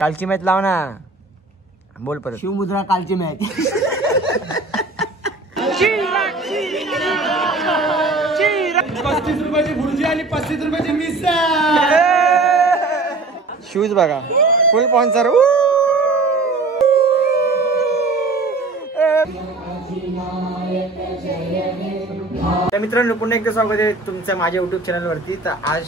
कालची मॅच लाव ना, बोल परत. शिवमुद्रा कालची मॅच. 35 रुपयाची भुर्जी आणि 35 रुपयाची मिसळ. शूज बघा, फुल स्पॉन्सर. तर मित्रांनो, पुन्हा एकदा स्वागत आहे तुमचं माझ्या युट्यूब चॅनलवरती. तर आज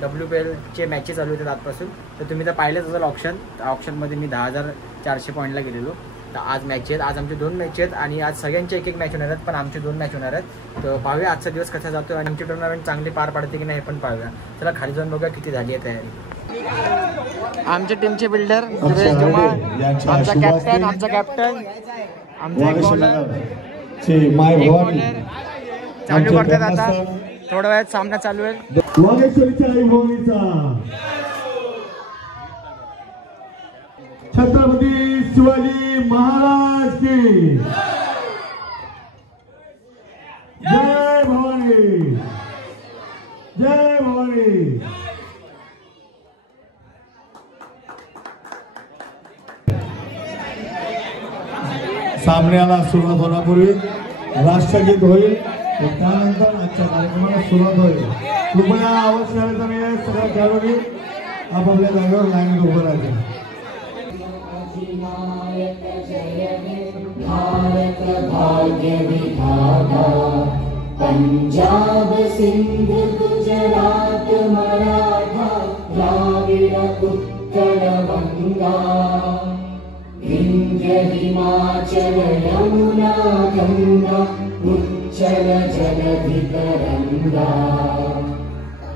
WPL चे मॅचेस चालू होते आजपासून. तर तुम्ही तर पाहिलंच असेल ऑप्शनमध्ये मी 10,400 पॉईंटला गेलेलो. तर आज मॅच आहेत, आज आमचे 2 मॅच आहेत आणि आज सगळ्यांचे एक मॅच होणार आहेत, पण आमचे 2 मॅच होणार आहेत. तर पाहूया आजचा दिवस कसा जातो आणि आमची टुर्नामेंट चांगली पार पाडते की नाही पण पाहूया. चला खाली जाऊन बघा किती झाली आहे तयारी. आमच्या टीमचे बिल्डर आमचा कॅप्टन चालू करतात. आता थोड्या वेळात सामना चालू आहे. छत्रपती शिवाजी महाराज की जय भवानी, जय भवानी. सामन्याला सुरुवात होण्यापूर्वी राष्ट्रगीत होईल, त्यानंतर आजच्या कार्यक्रमाला सुरुवात होईल. कृपया अवश्य सगळ्या खेळाडूंनी आपापल्या जागेवर लाईनीत उभं राहायचं. भारत भाग्य विधाता, पंजाब सिंध गुजरात मराठा द्राविड उत्कल गंगा, विंध्य हिमाचल यमुना गंगा उच्चल जलधि तरंगा,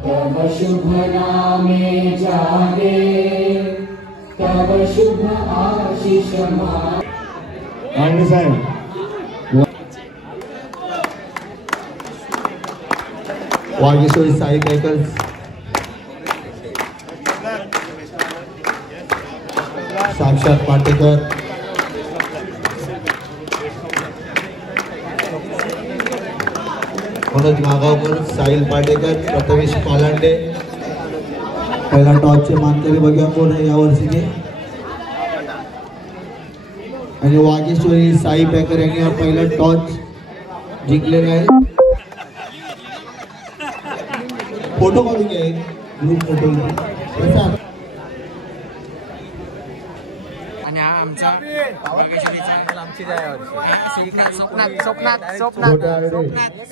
तव शुभ नामे जागे, तव शुभ आशीष आंबे साहेब वागेश्वरी साई बेकर्स, साक्षात पाटेकर, मनोज मागावकर, साहिल पाटेकर, प्रथमेश पालांडे. पहिला टॉसचे मानकरी बघूया कोण आहे यावर्षीचे. आणि वागेश्वरी साई बेकर यांनी पहिला टॉस जिंकलेला आहे. फोटो काढून घ्या, ग्रुप फोटो. आणि हा आमचा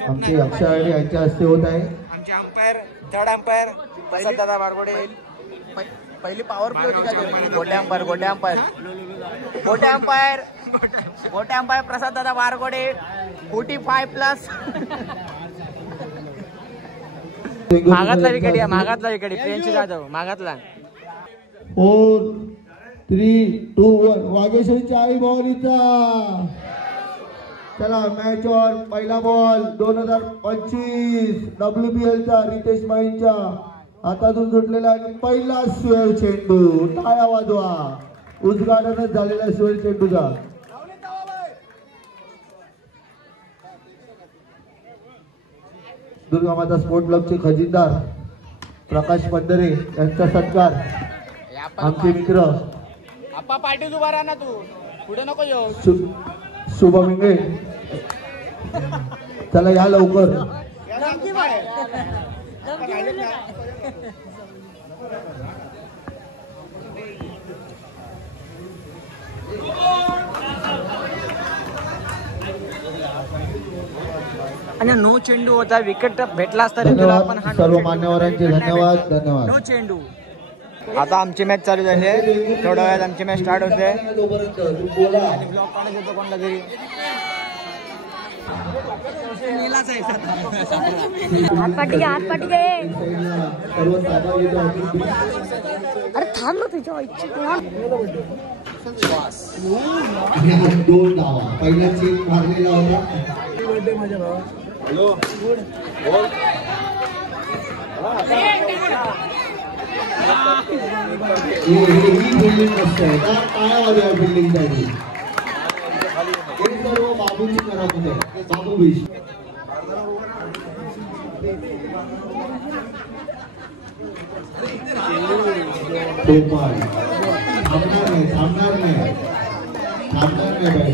आमची अक्षय यांच्या हस्ते होत आहे. आमचे अंपायर, थर्ड अंपायर प्रसाद दादा वारगोडे. पहिली पॉवर प्ले होती का? गोटे अंपायर प्रसाद दादा वारगोडे 45+. मागातला विकेट प्रियांशी जाधव मागातला. 4, 3, 2, 1 वागेश्वरीच्या आई बॉलीचा. चला मॅच ऑन. पहिला बॉल 2025 WPL चा रितेश माईंच्या हातातून सुटलेला आणि पहिला स्वेल चेंडू. टाळ्या वाजवा. उद्घाटनच झालेला स्वेल चेंडूचा. दुर्गामाता स्पोर्ट क्लबचे खजिनदार प्रकाश पंधरे यांचा सत्कार. आमचे मित्र आप्पा पाटील उभा राहा ना, तू पुढे नको येऊ. शुभमिंगे, चला या लवकर. आणि नो चेंडू होता, विकेट भेटला असता तुला, पण हा सर्व मान्यवरांचे धन्यवाद. धन्यवाद. नो चेंडू. आता आमची मॅच चालू झाली आहे. थोड्या वेळात आमची मॅच स्टार्ट होते आणि ब्लॉक पाण्यात येतो कोणला तरी. अरे थांब ना, तुझ्या इच्छित 2 धावा. पहिला चेक मारलेला होता. ही बिल्डिंग मस्त आहे का? काय वाजवा बिल्डिंग साठी. हे सर्व बाबूची करत होते. बाबू बीच Goodbye. थांबणार नाही थांबणार नाही थांबणार नाही बाई.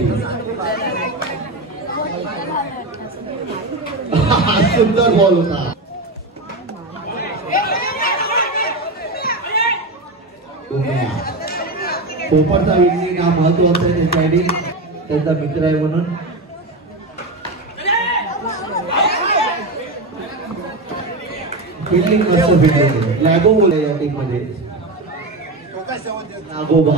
सुंदर बॉल होता. पोपटचा विकेट हा महत्वाचा आहे त्याच्यासाठी, त्यांचा मित्र आहे म्हणून. फिल्डिंग मस्त फिल्डिंग लॅगो बोलले या टीम मध्ये. नागोबा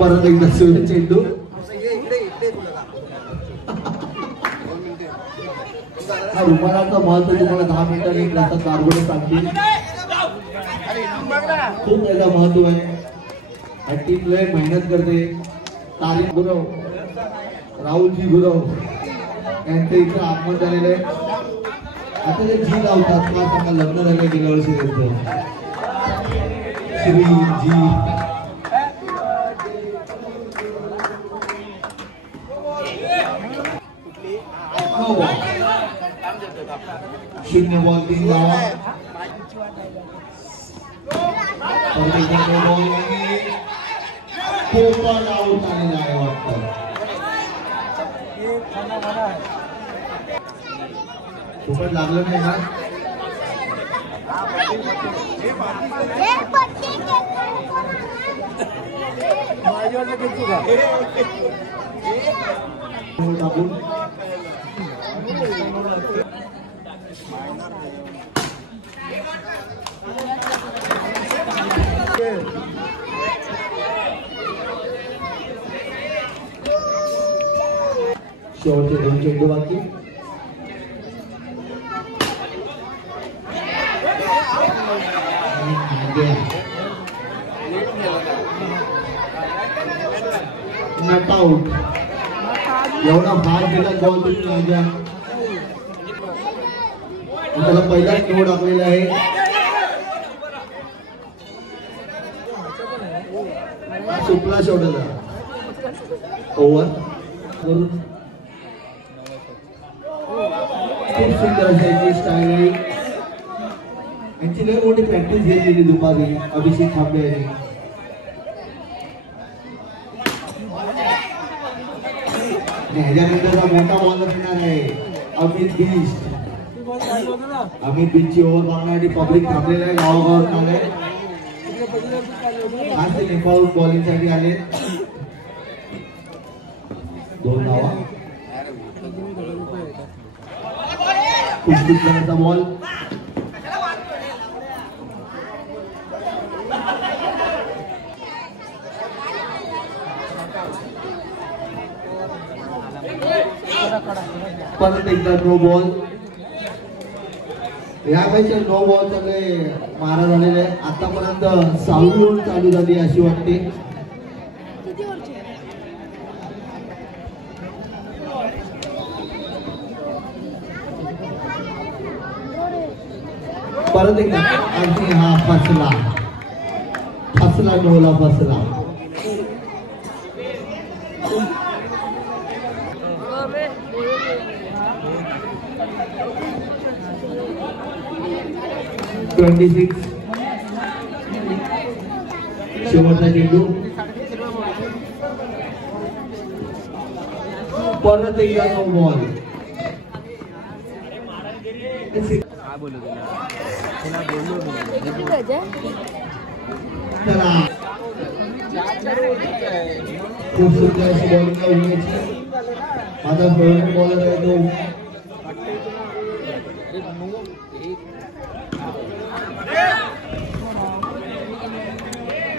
परत एकदा सुरू चेंडू. हा रुमालाचा महत्व तुम्हाला 10 मिनिटांनी एक तासात कारगुडे सांगतील. खूप त्याचा महत्व आहे. टीम लय मेहनत करते. तारीख गुरव राहुलजी गुरव यांचं इथं आगमन झालेलं आहे. आता ते जी लावतात का त्यांना लग्न झालं गेल्या वर्षी त्यांचं श्री जी. शून्य बॉल 3 धावा. पोपट आऊट आलेला आहे वाटतं. पोपट लागलं नाही ना. शेवटचे 2 चेंडू बाकी. Not out. एवढा फार गेला बॉल तुम्ही राजा. त्याला पहिलाच नो टाकलेला आहे. सुपला शेवटचा ओव्हर करून खूप सुंदर असायची स्टाईल. यांची लय मोठी प्रॅक्टिस घेतलेली दुपारी अभिषेक खांबे यांनी. ह्याच्यानंतरचा मोठा बॉल असणार आहे अमित बिस्ट. अमित बिस्टची ओव्हर बघण्यासाठी पब्लिक थांबलेलं आहे. गावागावात आलंय. आज ते नेपाळ बॉलिंग साठी आले. 2 धावा. कुस्तीचा बॉल. परत एकदा नो बॉल. या मॅचला नो बॉल सगळे मारा झालेले आहे. आतापर्यंत 6वी ओव्हर चालू झाली अशी वाटते. परत एकदा आणि हा फसला फसला नोला फसला. शेवटचा चेंडू. परत एकदा नो बॉल. चला खूप सुंदर अशी बॉलिंग उडवायची. माझा फेवरेट बॉलर आहे तो.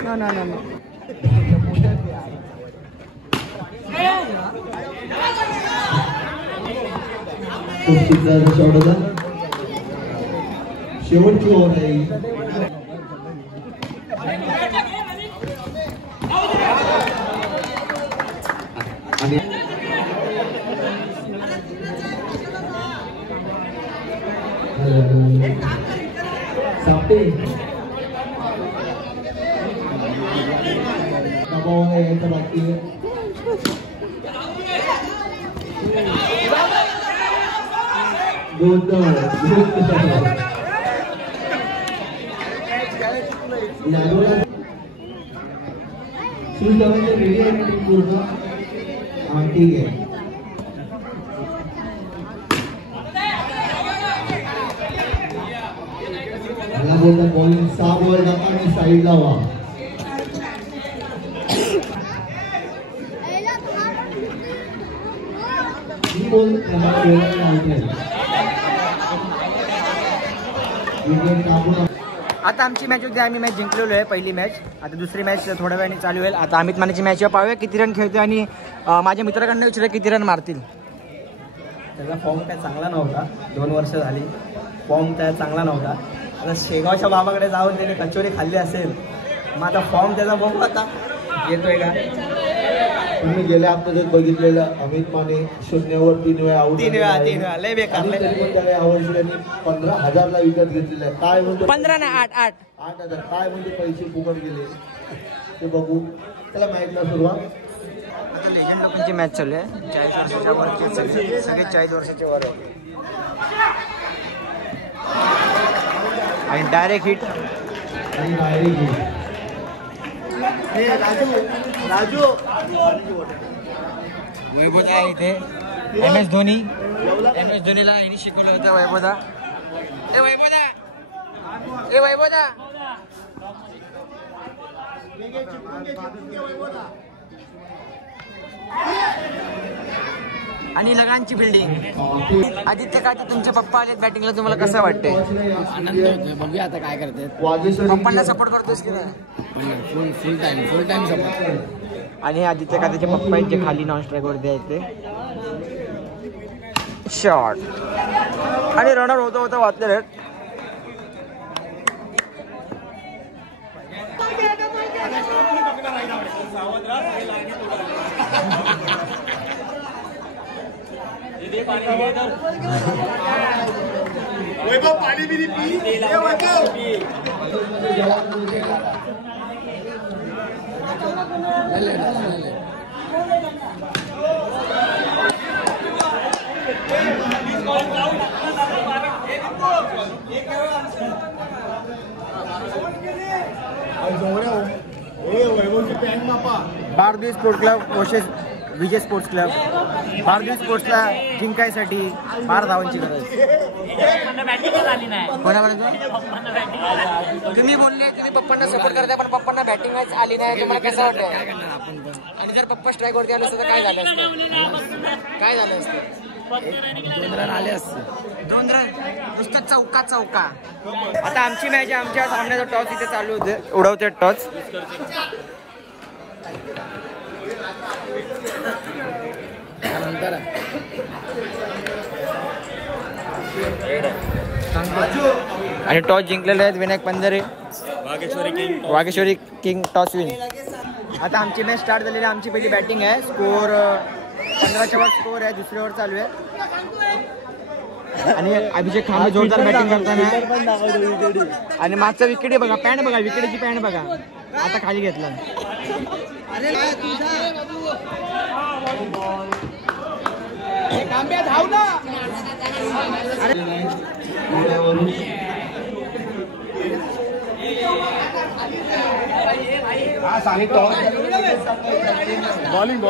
No. खूप सुंदर शेवटचा शेवटची ओव्हर आहे. आणि सापटे दबावाने यायचं बाकी आहे. गोंधळ रेडी आहे टीम पूर्ण. हा ठीक आहे. मला बोलता बॉलिंग 6 बॉल टाका आणि साईड लावा. मी बोल आता आमची मॅच होती, आम्ही मॅच जिंकलेलो आहे पहिली मॅच. आता दुसरी मॅच थोड्या वेळाने चालू होईल. आता अमित मानेची मॅच पाहूया किती रन खेळतोय आणि माझ्या मित्राकडनं विचारूया किती रन मारतील. त्याचा फॉर्म काय चांगला नव्हता, 2 वर्ष झाली फॉर्म त्या चांगला नव्हता. आता शेगावच्या बाबाकडे जाऊन त्याने कचोरी खाल्ली असेल, मग आता फॉर्म त्याचा बघू आता येतोय का. तुम्ही गेल्या हप्त्यात बघितलेलं अमित माने 0 वर 3 वेळा आउट, 3 वेळा लय बेकार. यावर्षी त्यांनी 15,000ला विकत घेतलेलं आहे. काय म्हणतो 15 नाही 8,000 काय म्हणजे पैसे फुकट गेले ते बघू. त्याला मॅचला सुरुवात. आता लेजंड लोकांची मॅच चालू आहे. 40 वर्षाच्या वरचे सगळे 40 वर्षाचे वर आहे आणि डायरेक्ट हिट. राजू वैभवदा आहे इथे. MS धोनीला यांनी शिकवलं होतं. वैभवदा आणि लगांची बिल्डिंग. आदित्य काय तुमचे पप्पा आलेत बॅटिंगला, तुम्हाला कसं वाटतंय? आनंद होतोय. बघूया आता काय करतात. पप्पांना सपोर्ट करतोस की नाही? फुल टाइम सपोर्ट. आणि आदित्य का त्याचे पप्पा आहेत जे खाली नॉन स्ट्राईक वरती आहेत ते. शॉट आणि रनर होता वाचलेले आहेत. पाणी बिरी पी. बारदेव स्पोर्ट क्लब वर्सेस विजय स्पोर्ट्स क्लब. बारदेव स्पोर्ट्सला जिंकायसाठी 12 धावांची गरज. तुम्ही बोलले तुम्ही पप्पांना सपोर्ट करताय, पण पप्पांना बॅटिंगच आली नाही. तुम्हाला कसं वाटतं? आणि जर पप्पा स्ट्राईक वरती आले असतं तर काय झालं असतं? 2 रन आले असते. 2 रन नुसतं चौका. आता आमची मॅच, आमच्या सामन्याचा टॉस इथे चालू होते. उडवते टॉस. आणि टॉस जिंकलेले आहेत Vinayak Pandhare. Vageshwari king toss win. आता आमची मॅच स्टार्ट झालेली आहे. आमची पहिली बॅटिंग आहे. स्कोर 15च्या वर स्कोर आहे. दुसऱ्या वर चालू आहे आणि अभिषेक खांबे जोरदार बॅटिंग करताना. आणि मागचा विकेट बघा, पॅन्ट बघा, विकेटची पॅन्ट बघा. आता खाली घेतला. बॉलिंग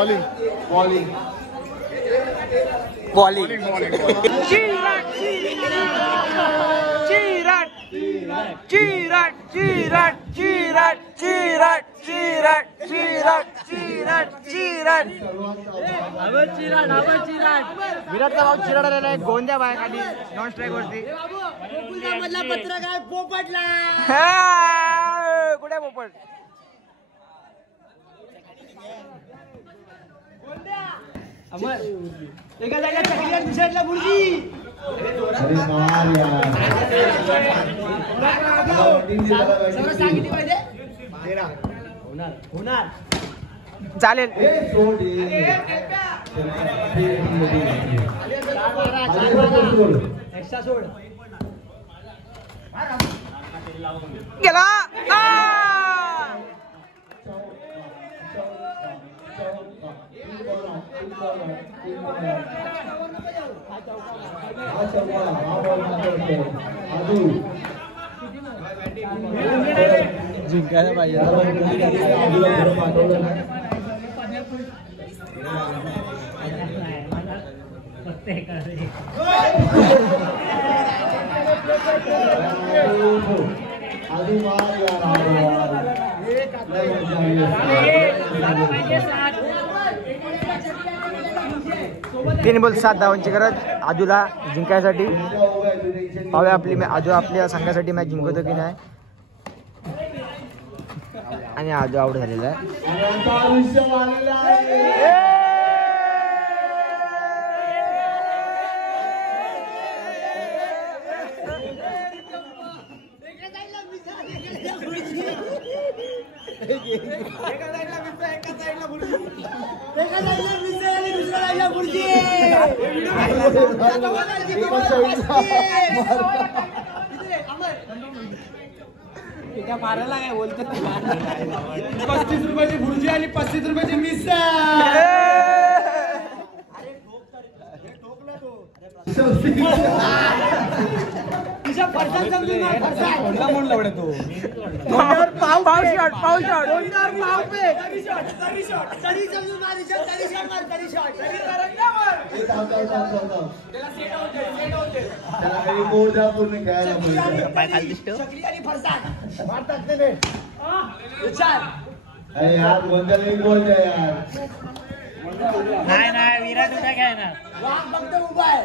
विराटचा भाऊ चिराड आलेला आहे. गोंद्या बाय खाली नॉन स्ट्राईक वरती. पत्रकार पोपटला. कुठे पोपट? एका जागा चकलीवर दुसऱ्यातला बुर्जी. सांगितली पाहिजे होणार. चालेल. एक्स्ट्रा सोड गेला. जिंकायला पाहिजे. तीन बॉल 7 धावांची गरज आजूला जिंकायसाठी. पाहूया आजू आपल्या संघासाठी मॅच जिंकवतो की नाही. आणि आजू आउट झालेला आहे. मारायला काय बोलतो. 35 रुपयाची भुर्जी आणि 35 रुपयाची मिसळ. नाही विराट काय काय ना वाघ फक्त उभा आहे.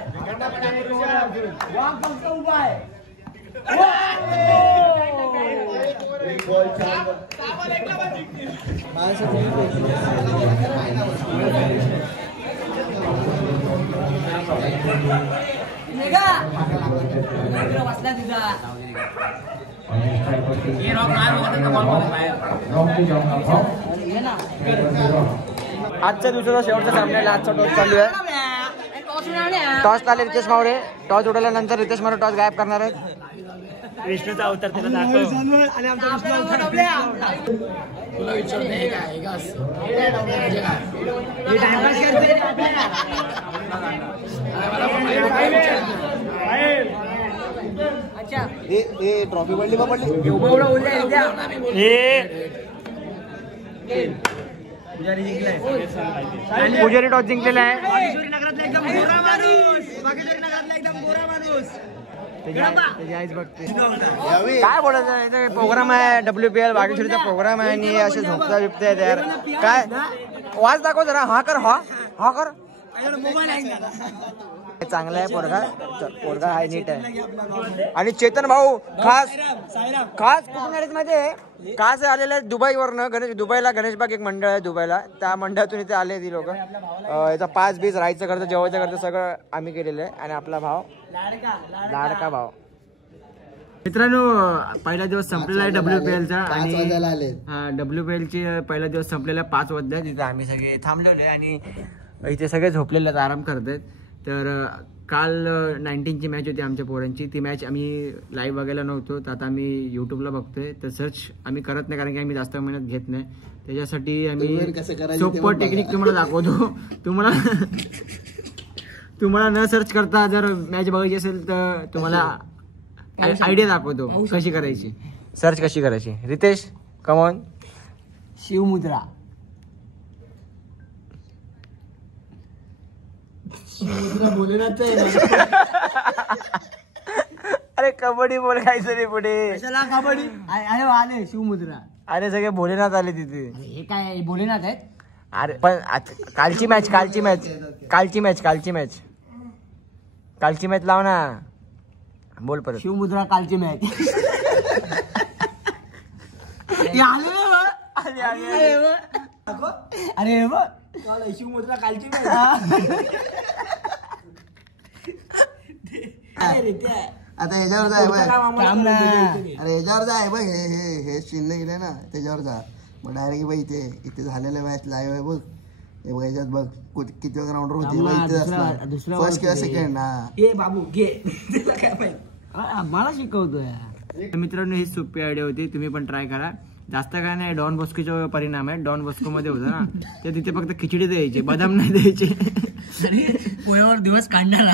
वाघ फक्त उभा आहे. आजच्या दिवसाचा शेवटचा सामन्याला आजचा टॉस चालू आहे. टॉस आले रितेश मावळे. टॉस उडवल्यानंतर रितेश मावळे टॉस गायब करणार आहेत. विष्णूचा अवतार त्याला दाखव. तुला विचारते ट्रॉफी पडली का पडली. पुजारी टॉस जिंकलेला आहे. काय बोलायचं प्रोग्राम आहे. WPL बागेश्वरीचा प्रोग्राम आहे आणि असे झोपता बिपता आहेत यार. काय वाज दाखव जरा. हा कर हा कर. चांगला आहे पोरगा आहे नीट आहे. आणि चेतन भाऊ खास कुठून आलेत माहिती खास आलेले आहेत दुबईवरनं. दुबईला गणेशबाग एक मंडळ आहे दुबईला. त्या मंडळातून इथे आले ती लोक. याचा पास बीस राहायचं करतं जेवायचं करतं सगळं आम्ही केलेलं आहे. आणि आपला भाव लाडका भाव. मित्रांनो पहिला दिवस संपलेला आहे WPLचा. आणि WPLचे पहिला दिवस संपलेला 5 वाजता. तिथे आम्ही सगळे थांबलेले आणि इथे सगळे झोपलेले आहेत आराम करत आहेत. तर काल 19ची मॅच होती आमच्या पोरांची. ती मॅच आम्ही लाईव्ह बघायला नव्हतो. तर आता आम्ही यूट्यूबला बघतोय. तर सर्च आम्ही करत नाही कारण की आम्ही जास्त मेहनत घेत नाही. त्याच्यासाठी आम्ही सोपं टेक्निक तुम्हाला दाखवतो. तुम्हाला न सर्च करता जर मॅच बघायची असेल तर तुम्हाला आयडिया दाखवतो कशी करायची. सर्च कशी करायची. रितेश कमॉन. शिवमुद्रा. अरे कबड्डी बोलायचं रे पुढे. कबड्डी आले शिवमुद्रा. अरे सगळे भोलेनाथ आले तिथे. हे काय भोलेनाथ आहेत. अरे पण कालची मॅच लाव ना. बोल परत. शिवमुद्रा कालची मॅच. अरे शिवमुद्रा कालची मॅच. आता ह्याच्यावर जाय बघ. अरे ह्याच्यावर जाय बघ. हे चिन्ह गेले ना त्याच्यावर जा. मग डायरेक्ट बघ इथे झालेलं मॅच लाईव्ह आहे बघ. हे बघ ह्याच्यात बघ किती ग्राउंडवर होती. इथे असणार फर्स्ट किंवा सेकंड. हे बाबू घे. काय पाहिजे मला शिकवतोय. मित्रांनो ही सोपी आयडिया होती. तुम्ही पण ट्राय करा. जास्त काय नाही. डॉन बॉस्कोचा परिणाम आहे. डॉन बॉस्को मध्ये होता ना ते तिथे फक्त खिचडी द्यायची बदाम नाही द्यायचे. पोह्यावर दिवस काढणार.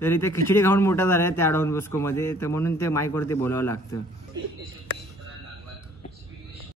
तर इथे खिचडी खाऊन मोठा झालाय त्या डॉन बॉस्को मध्ये. तर म्हणून ते माईक वरती बोलावं लागतं.